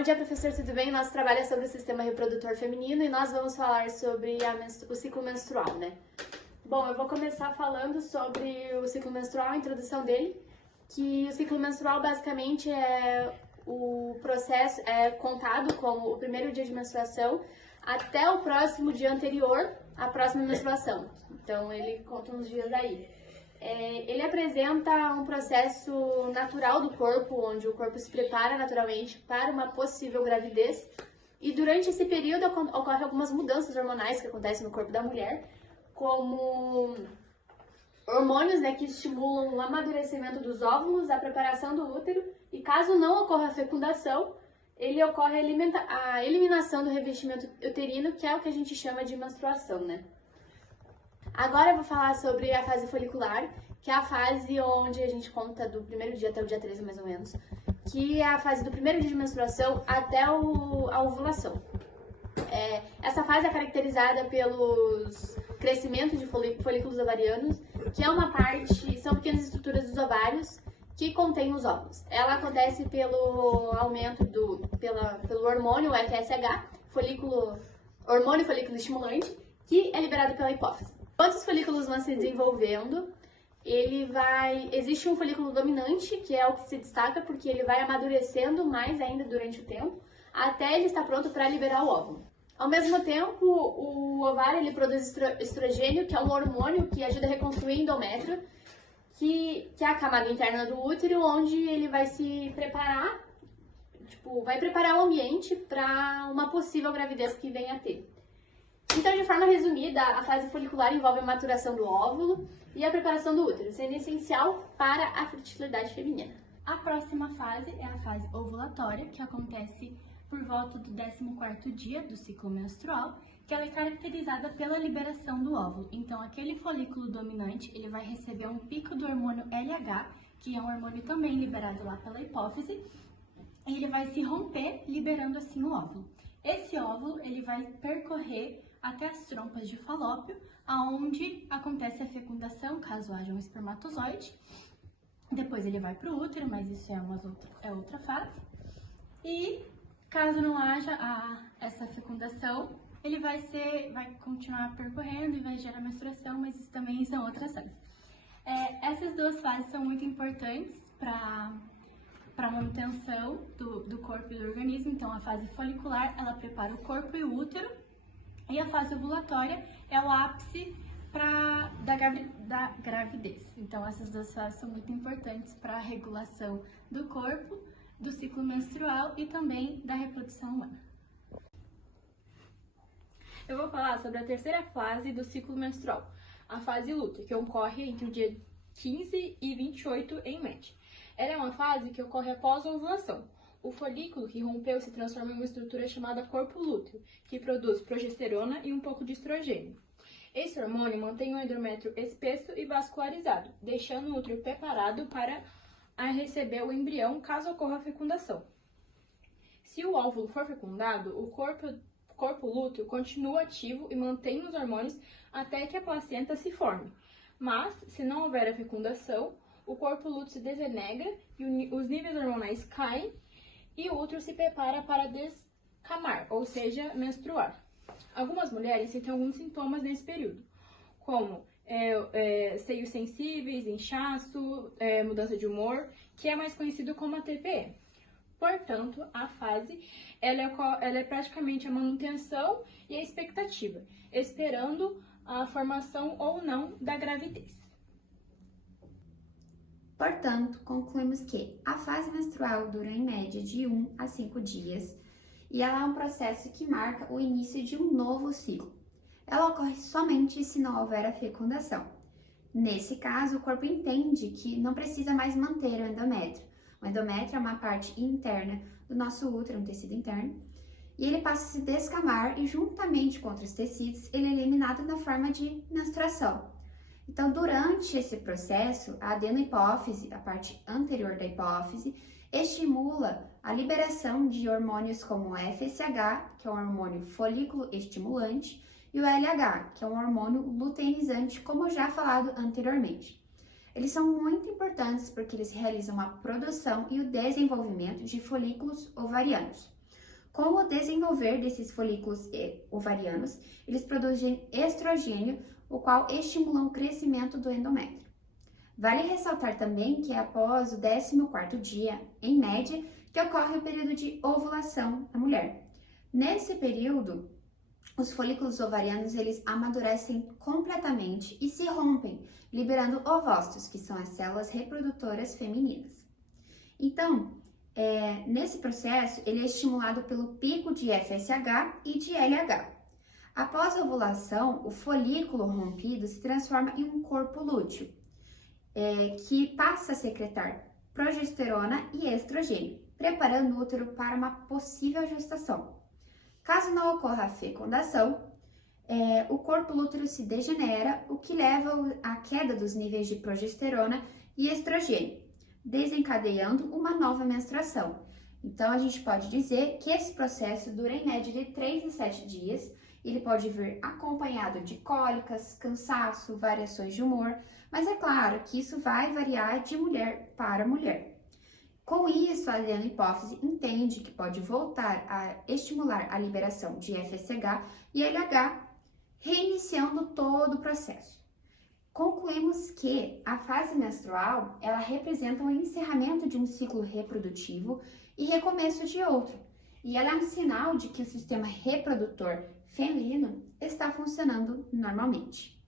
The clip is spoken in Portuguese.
Bom dia, professor, tudo bem? Nosso trabalho é sobre o sistema reprodutor feminino e nós vamos falar sobre o ciclo menstrual, né? Bom, eu vou começar falando sobre o ciclo menstrual, a introdução dele, que o ciclo menstrual basicamente é o processo, é contado como o primeiro dia de menstruação até o próximo dia anterior à próxima menstruação. Então, ele conta uns dias daí. Ele apresenta um processo natural do corpo, onde o corpo se prepara naturalmente para uma possível gravidez. E durante esse período ocorrem algumas mudanças hormonais que acontecem no corpo da mulher, como hormônios, né, que estimulam o amadurecimento dos óvulos, a preparação do útero, e caso não ocorra a fecundação, ele ocorre a eliminação do revestimento uterino, que é o que a gente chama de menstruação, né? Agora eu vou falar sobre a fase folicular, que é a fase onde a gente conta do primeiro dia até o dia 13, mais ou menos, que é a fase do primeiro dia de menstruação até a ovulação. Essa fase é caracterizada pelos crescimentos de folículos ovarianos, que é uma parte, são pequenas estruturas dos ovários que contêm os óvulos. Ela acontece pelo aumento pelo hormônio FSH, hormônio folículo estimulante, que é liberado pela hipófise. Enquanto os folículos vão se desenvolvendo, existe um folículo dominante, que é o que se destaca porque ele vai amadurecendo mais ainda durante o tempo, até ele estar pronto para liberar o óvulo. Ao mesmo tempo, o ovário ele produz estrogênio, que é um hormônio que ajuda a reconstruir o endométrio, que é a camada interna do útero, onde ele vai se preparar, vai preparar o ambiente para uma possível gravidez que venha a ter. Então, de forma resumida, a fase folicular envolve a maturação do óvulo e a preparação do útero, sendo essencial para a fertilidade feminina. A próxima fase é a fase ovulatória, que acontece por volta do 14º dia do ciclo menstrual, que ela é caracterizada pela liberação do óvulo. Então, aquele folículo dominante, ele vai receber um pico do hormônio LH, que é um hormônio também liberado lá pela hipófise, e ele vai se romper, liberando assim o óvulo. Esse óvulo, ele vai percorrer até as trompas de Falópio, aonde acontece a fecundação, caso haja um espermatozoide. Depois ele vai para o útero, mas isso é outra fase. E caso não haja essa fecundação, ele vai continuar percorrendo e vai gerar menstruação, mas isso também são outras fases. Essas duas fases são muito importantes para a manutenção do corpo e do organismo. Então, a fase folicular, ela prepara o corpo e o útero, e a fase ovulatória é o ápice da gravidez. Então, essas duas fases são muito importantes para a regulação do corpo, do ciclo menstrual e também da reprodução humana. Eu vou falar sobre a terceira fase do ciclo menstrual, a fase lútea, que ocorre entre o dia 15 e 28 em média. Ela é uma fase que ocorre após a ovulação. O folículo que rompeu se transforma em uma estrutura chamada corpo lúteo, que produz progesterona e um pouco de estrogênio. Esse hormônio mantém o endométrio espesso e vascularizado, deixando o útero preparado para receber o embrião caso ocorra a fecundação. Se o óvulo for fecundado, o corpo lúteo continua ativo e mantém os hormônios até que a placenta se forme. Mas, se não houver a fecundação, o corpo lúteo se desenegra e os níveis hormonais caem e o útero se prepara para descamar, ou seja, menstruar. Algumas mulheres sentem alguns sintomas nesse período, como seios sensíveis, inchaço, mudança de humor, que é mais conhecido como a TPM. Portanto, a fase ela é praticamente a manutenção e a expectativa, esperando a formação ou não da gravidez. Portanto, concluímos que a fase menstrual dura em média de 1 a 5 dias e ela é um processo que marca o início de um novo ciclo. Ela ocorre somente se não houver a fecundação. Nesse caso, o corpo entende que não precisa mais manter o endométrio. O endométrio é uma parte interna do nosso útero, um tecido interno, e ele passa a se descamar e, juntamente com outros tecidos, ele é eliminado na forma de menstruação. Então, durante esse processo, a adenohipófise, a parte anterior da hipófise, estimula a liberação de hormônios como o FSH, que é um hormônio folículo estimulante, e o LH, que é um hormônio luteinizante, como já falado anteriormente. Eles são muito importantes porque eles realizam a produção e o desenvolvimento de folículos ovarianos. Com o desenvolver desses folículos ovarianos, eles produzem estrogênio, o qual estimula o crescimento do endométrio. Vale ressaltar também que é após o 14º dia, em média, que ocorre o período de ovulação da mulher. Nesse período, os folículos ovarianos eles amadurecem completamente e se rompem, liberando ovócitos, que são as células reprodutoras femininas. Então, nesse processo, ele é estimulado pelo pico de FSH e de LH. Após a ovulação, o folículo rompido se transforma em um corpo lúteo, que passa a secretar progesterona e estrogênio, preparando o útero para uma possível gestação. Caso não ocorra a fecundação, o corpo lúteo se degenera, o que leva à queda dos níveis de progesterona e estrogênio, desencadeando uma nova menstruação. Então, a gente pode dizer que esse processo dura em média de 3 a 7 dias. Ele pode vir acompanhado de cólicas, cansaço, variações de humor, mas é claro que isso vai variar de mulher para mulher. Com isso, a hipófise entende que pode voltar a estimular a liberação de FSH e LH, reiniciando todo o processo. Concluímos que a fase menstrual, ela representa um encerramento de um ciclo reprodutivo e recomeço de outro, e ela é um sinal de que o sistema reprodutor feminino está funcionando normalmente.